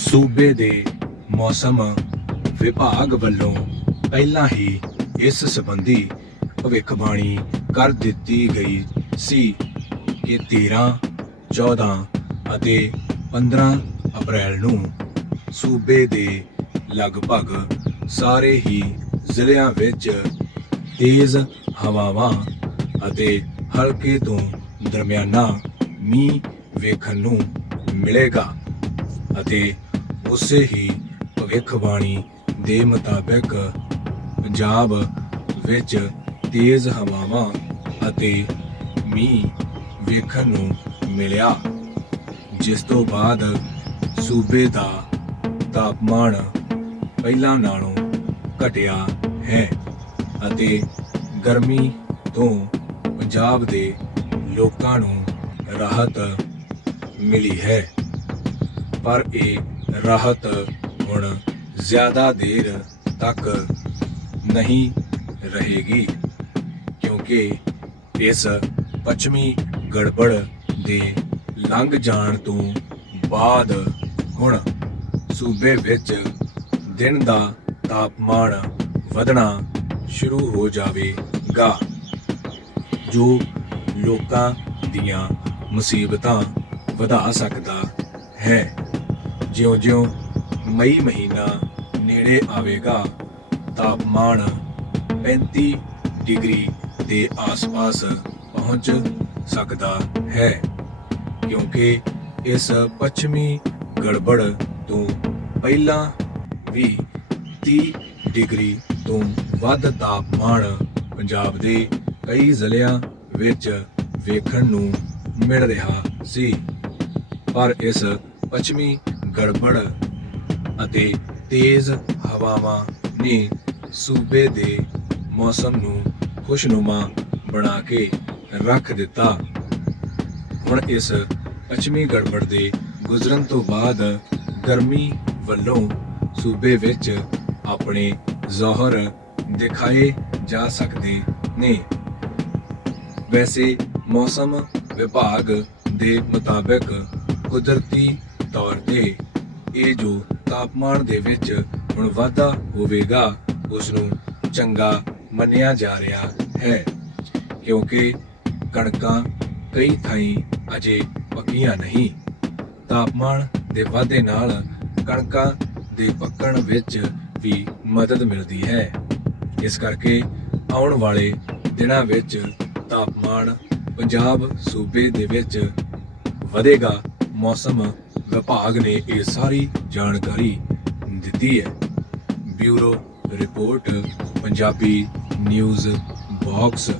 ਸੂਬੇ ਦੇ ਮੌਸਮ ਵਿਭਾਗ ਵੱਲੋਂ ਪਹਿਲਾਂ ਹੀ ਇਸ ਸੰਬੰਧੀ ਭਵਿੱਖਬਾਣੀ ਕਰ ਦਿੱਤੀ ਗਈ ਸੀ ਕਿ 13 14 ਅਤੇ 15 ਅਪ੍ਰੈਲ ਨੂੰ ਸੂਬੇ ਦੇ ਲਗਭਗ ਸਾਰੇ ਹੀ ਜ਼ਿਲ੍ਹਿਆਂ ਵਿੱਚ ਤੇਜ਼ ਹਵਾਵਾਂ ਅਤੇ ਹਲਕੇ ਤੋਂ ਦਰਮਿਆਨਾ ਮੀਂਹ ਵੇਖਣ ਨੂੰ ਮਿਲੇਗਾ ਅਤੇ ਉਸੇ ਹੀ ਭਵਿੱਖਬਾਣੀ ਦੇ ਮੁਤਾਬਕ ਪੰਜਾਬ ਵਿੱਚ ਤੇਜ਼ ਹਵਾਵਾਂ ਅਤੇ ਮੀਂਹ ਵੇਖਣ ਨੂੰ ਮਿਲਿਆ, ਜਿਸ ਤੋਂ ਬਾਅਦ ਸੂਬੇ ਦਾ ਤਾਪਮਾਨ ਪਹਿਲਾਂ ਨਾਲੋਂ ਘਟਿਆ ਹੈ ਅਤੇ ਗਰਮੀ ਤੋਂ ਪੰਜਾਬ ਦੇ ਲੋਕਾਂ ਨੂੰ ਰਾਹਤ ਮਿਲੀ ਹੈ। ਪਰ ਇਹ ਰਾਹਤ ਹੁਣ ਜ਼ਿਆਦਾ ਦੇਰ ਤੱਕ ਨਹੀਂ ਰਹੇਗੀ, ਕਿਉਂਕਿ ਇਸ ਪੱਛਮੀ ਗੜਬੜ ਦੇ ਲੰਘ ਜਾਣ ਤੋਂ ਬਾਅਦ ਹੁਣ ਸੂਬੇ ਵਿੱਚ ਦਿਨ ਦਾ ਤਾਪਮਾਨ ਵਧਣਾ ਸ਼ੁਰੂ ਹੋ ਜਾਵੇਗਾ, ਜੋ ਲੋਕਾਂ ਦੀਆਂ ਮੁਸੀਬਤਾਂ ਵਧਾ ਸਕਦਾ ਹੈ। ਜਿਉਂ-ਜਿਉਂ ਮਈ ਮਹੀਨਾ ਨੇੜੇ ਆਵੇਗਾ, ਤਾਪਮਾਨ 35 ਡਿਗਰੀ ਦੇ ਆਸ-ਪਾਸ ਪਹੁੰਚ ਸਕਦਾ ਹੈ, ਕਿਉਂਕਿ ਇਸ ਪੱਛਮੀ ਗੜਬੜ ਤੋਂ ਪਹਿਲਾਂ ਵੀ 30 ਡਿਗਰੀ ਤੋਂ ਵੱਧ ਤਾਪਮਾਨ ਪੰਜਾਬ ਦੇ ਕਈ ਜ਼ਿਲ੍ਹਿਆਂ ਵਿੱਚ ਵੇਖਣ ਨੂੰ ਮਿਲ ਰਿਹਾ ਸੀ। ਪਰ ਇਸ ਪੱਛਮੀ ਗੜਬੜ ਅਤੇ ਤੇਜ਼ ਹਵਾਵਾਂ ਨੇ ਸੂਬੇ ਦੇ ਮੌਸਮ ਨੂੰ ਖੁਸ਼ਨੁਮਾ ਬਣਾ ਕੇ ਰੱਖ ਦਿੱਤਾ। ਹੁਣ ਇਸ ਪੱਛਮੀ ਗੜਬੜ ਦੇ ਗੁਜ਼ਰਨ ਤੋਂ ਬਾਅਦ ਗਰਮੀ ਵੱਲੋਂ ਸੂਬੇ ਵਿੱਚ ਆਪਣੇ ਜ਼ੋਹਰ ਦਿਖਾਏ ਜਾ ਸਕਦੇ ਨੇ। ਵੈਸੇ ਮੌਸਮ ਵਿਭਾਗ ਦੇ ਮੁਤਾਬਕ ਕੁਦਰਤੀ ਤੌਰ ਤੇ ਇਹ ਜੋ ਤਾਪਮਾਨ ਦੇ ਵਿੱਚ ਹੁਣ ਵਾਧਾ ਹੋਵੇਗਾ ਉਸ ਨੂੰ ਚੰਗਾ ਮੰਨਿਆ ਜਾ ਰਿਹਾ ਹੈ। ਕਿਉਂਕਿ ਕਣਕਾਂ ਕਈ ਥਾਈਂ ਅਜੇ ਪੱਕੀਆਂ ਨਹੀਂ। ਤਾਪਮਾਨ ਦੇ ਵਾਧੇ ਨਾਲ ਕਣਕਾਂ ਦੇ ਪੱਕਣ ਵਿੱਚ ਵੀ ਮਦਦ ਮਿਲਦੀ ਹੈ। ਇਸ ਕਰਕੇ ਆਉਣ ਵਾਲੇ ਦਿਨਾਂ ਵਿੱਚ ਤਾਪਮਾਨ ਪੰਜਾਬ ਸੂਬੇ ਦੇ ਵਿੱਚ ਵਧੇਗਾ। ਮੌਸਮ ਵਿਭਾਗ ਨੇ ਇਹ ਸਾਰੀ ਜਾਣਕਾਰੀ ਦਿੱਤੀ ਹੈ। Bureau report Punjabi news box.